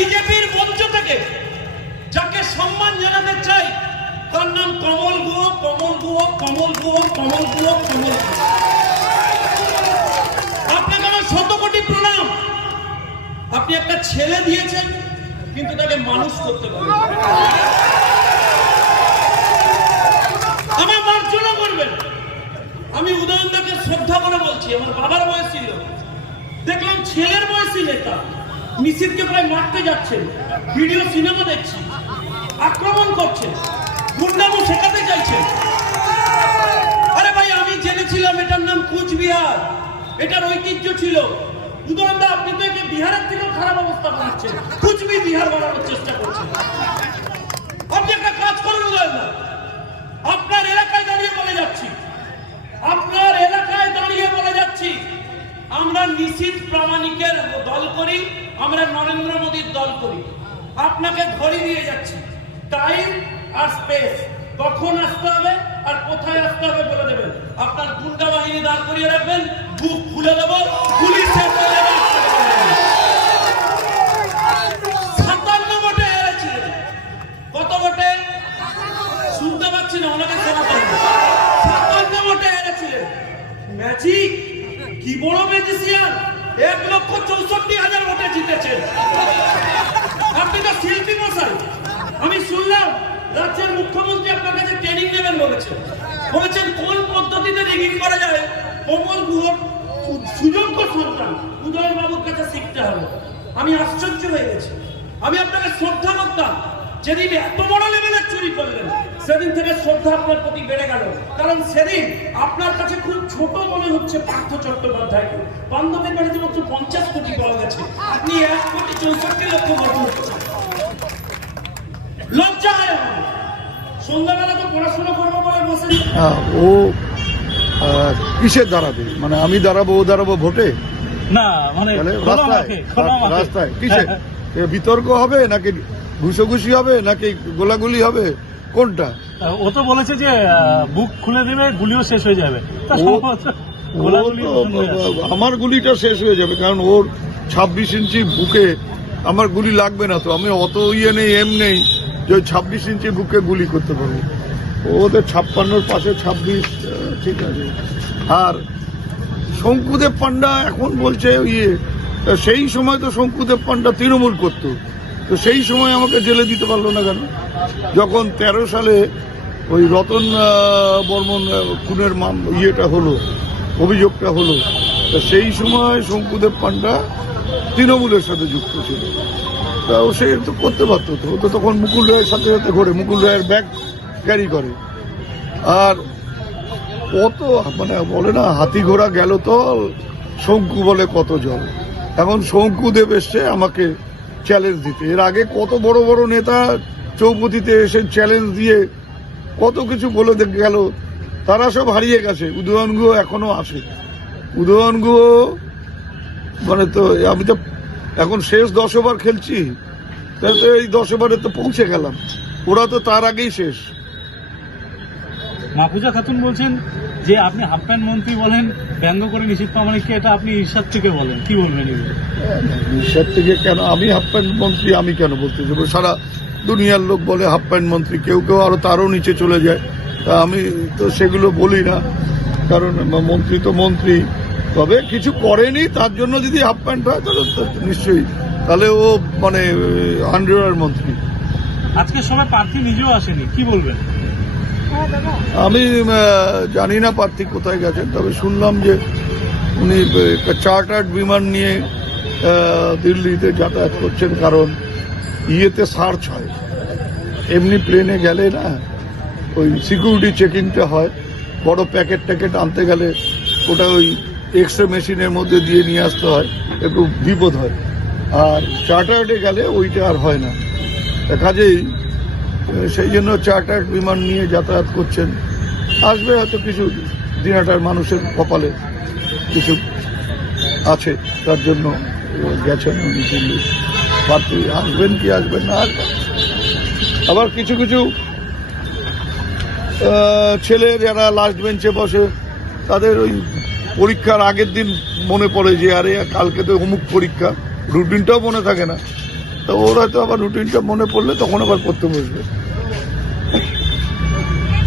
বিজেপির মঞ্চ থেকে যাকে সম্মান জানাতে চাই, তার নাম কমল গুহ কমল গুহ কমল গুহ কমল গুহ, কমল আপনাকে আমার শত কোটি প্রণাম। আপনি একটা ছেলে দিয়েছেন, কিন্তু তাকে মানুষ করতে পারেন আমার মার্জনা করবেন। আমি উদয়নদাকে শ্রদ্ধা করে বলছি, আমার বাবার বয়সী লোক। দেখলাম ছেলের বয়সী নেতা। নিশীথকে প্রায় মারতে যাচ্ছেন। ভিডিও, সিনেমা দেখছি। আক্রমণ করছে গুন্ডামো শেখাতে চাইছেন। আরে ভাই, আমি জেনেছিলাম এটার নাম কুচবিহার। এটার ঐতিহ্য ছিল। উদয়নদা আপনি তো একে বিহারের থেকেও খারাপ অবস্থা বানাচ্ছেন। কুচবি বিহার বানানোর চেষ্টা করছেন। আপনি একটা কাজ করুন উদয়নদা আপনার এলাকায় দাঁড়িয়ে বলে যাচ্ছি। আপনার এলাকায় দাঁড়িয়ে বলে যাচ্ছি। আমরা নিশীত প্রামাণিকের করি, আমরা নরেন্দ্র মোদীর দল করি। আপনাকে ঘড়ি দিয়ে যাচ্ছি। টাইম আর স্পেস কখন আসতে হবে আর কোথায় আসতে হবে বলে দেবেন। আপনার গুন্ডা বাহিনী দাঁড় করিয়ে রাখবেন, বুক খুলে দেবো ম্যাজিক, কি বড় ম্যাজিসিয়ান এক লক্ষ চৌষট্টি হাজার ভোটে জিতেছেন। আপনি তো শিল্পী মশাই। আমি শুনলাম রাজ্যের মুখ্যমন্ত্রী আপনার কাছে ট্রেনিং নেবেন বলেছেন। বলেছেন কোন পদ্ধতিতে রিগিং করা যায় কমল গুহর সুযোগ্য সন্তান। উদয় বাবুর কাছে শিখতে হবে। আমি আশ্চর্য হয়ে গেছি। আমি আপনাকে শ্রদ্ধা করতাম যেদিন এত বড় লেভেলের চুরি করলেন সেদিন থেকে শ্রদ্ধা আপনার প্রতি বেড়ে গেল। কারণ সেদিন আপনার কাছে খুব ছোট মনে হচ্ছে পার্থ চট্টোপাধ্যায়কে বান্ধবের বাড়িতে মাত্র পঞ্চাশ কোটি পাওয়া গেছে। আপনি এক কোটি চৌষট্টি লক্ষ হচ্ছেন লজ্জা হয় সন্ধ্যাবেলা তো পড়াশোনা করব বলে বসে ও কিসের দাঁড়াবে মানে আমি দাঁড়াবো ও দাঁড়াবো ভোটে? না মানে রাস্তায় মাঠে, রাস্তায় কিসে বিতর্ক হবে নাকি ঘুষোঘুষি হবে নাকি গোলাগুলি হবে? কোনটা। ও তো বলেছে যে বুক খুলে দেবে গুলিও শেষ হয়ে যাবে। আমার গুলিটা শেষ হয়ে যাবে কারণ ওর ছাব্বিশ ইঞ্চি বুকে আমার গুলি লাগবে না তো আমি অত ইয়ে নেই এম নেই যে ওই ছাব্বিশ ইঞ্চি বুকে গুলি করতে পারব ওদের ছাপ্পান্নর পাশে ছাব্বিশ ঠিক আছে আর শঙ্কুদেব পান্ডা এখন বলছে ইয়ে সেই সময় তো শঙ্কুদেব পান্ডা তৃণমূল করতো তো সেই সময় আমাকে জেলে দিতে পারল না কেন? যখন তেরো সালে ওই রতন বর্মন খুনের মাম, ইয়েটা হলো, অভিযোগটা হলো, তা সেই সময় শঙ্কুদেব পান্ডা তৃণমূলের সাথে যুক্ত ছিল। তা সে তো করতে পারতো তো। তো তখন মুকুল রায়ের সাথে সাথে ঘোরে, মুকুল রায়ের ব্যাগ ক্যারি করে। আর কত মানে বলে না, হাতি ঘোড়া গেল তো শঙ্কু বলে কত জল। এখন শঙ্কুদেব এসছে আমাকে চ্যালেঞ্জ দিতে। এর আগে কত বড় বড় নেতা চৌপতিতে এসে চ্যালেঞ্জ দিয়ে কত কিছু বলে গেল, তারা সব হারিয়ে গেছে। উদয়ন গুহ এখনও আসে। উদয়ন গুহ মানে তো আমি তো এখন শেষ দশ ওভার খেলছি, তা তো এই দশ ওভারে তো পৌঁছে গেলাম। ওরা তো তার আগেই শেষ। মাহফুজা খাতুন বলছেন যে আপনি হাফ প্যান্ট মন্ত্রী বলেন, ব্যঙ্গ করে নিশ্চিত প্রামাণিককে এটা আপনি ঈর্ষাদ থেকে বলেন। কি বলবেন বিশ্বের থেকে কেন আমি হাফ প্যান্ট মন্ত্রী আমি কেন বলতে যাব সারা দুনিয়ার লোক বলে হাফ প্যান্ট মন্ত্রী কেউ কেউ আরও তারও নিচে চলে যায়। তা আমি তো সেগুলো বলি না কারণ মন্ত্রী তো মন্ত্রী। তবে কিছু করেনি তার জন্য যদি হাফ প্যান্ট হয় তাহলে নিশ্চয়ই। তাহলে ও মানে আন্ডারওয়ার মন্ত্রী। আজকে সময় প্রার্থী নিজেও আসেনি কি বলবেন? আমি জানি না প্রার্থী কোথায় গেছেন তবে শুনলাম যে উনি চার্টার্ড বিমান নিয়ে দিল্লিতে যাতায়াত করছেন কারণ ইয়েতে সার্চ হয়। এমনি প্লেনে গেলে না, ওই সিকিউরিটি চেকিংটা হয়। বড় প্যাকেট ট্যাকেট আনতে গেলে ওটা ওই এক্স রে মেশিনের মধ্যে দিয়ে নিয়ে আসতে হয় একটু বিপদ হয়। আর চার্টার্ডে গেলে ওইটা আর হয় না। কাজেই সেই জন্য চার্টার্ড বিমান নিয়ে যাতায়াত করছেন। আসবে হয়তো কিছু দিনাটার মানুষের কপালে কিছু আছে তার জন্য। গেছেন উনি দিল্লি প্রার্থী আসবেন কি আসবেন না? আসবেন আবার কিছু কিছু ছেলে যারা লাস্ট বেঞ্চে বসে, তাদের ওই পরীক্ষার আগের দিন মনে পড়ে যে, আরে, কালকে তো অমুক পরীক্ষা। রুটিনটাও মনে থাকে না। তো ওর হয়তো আবার রুটিনটা মনে পড়লে তখন আবার পড়তে বসবে।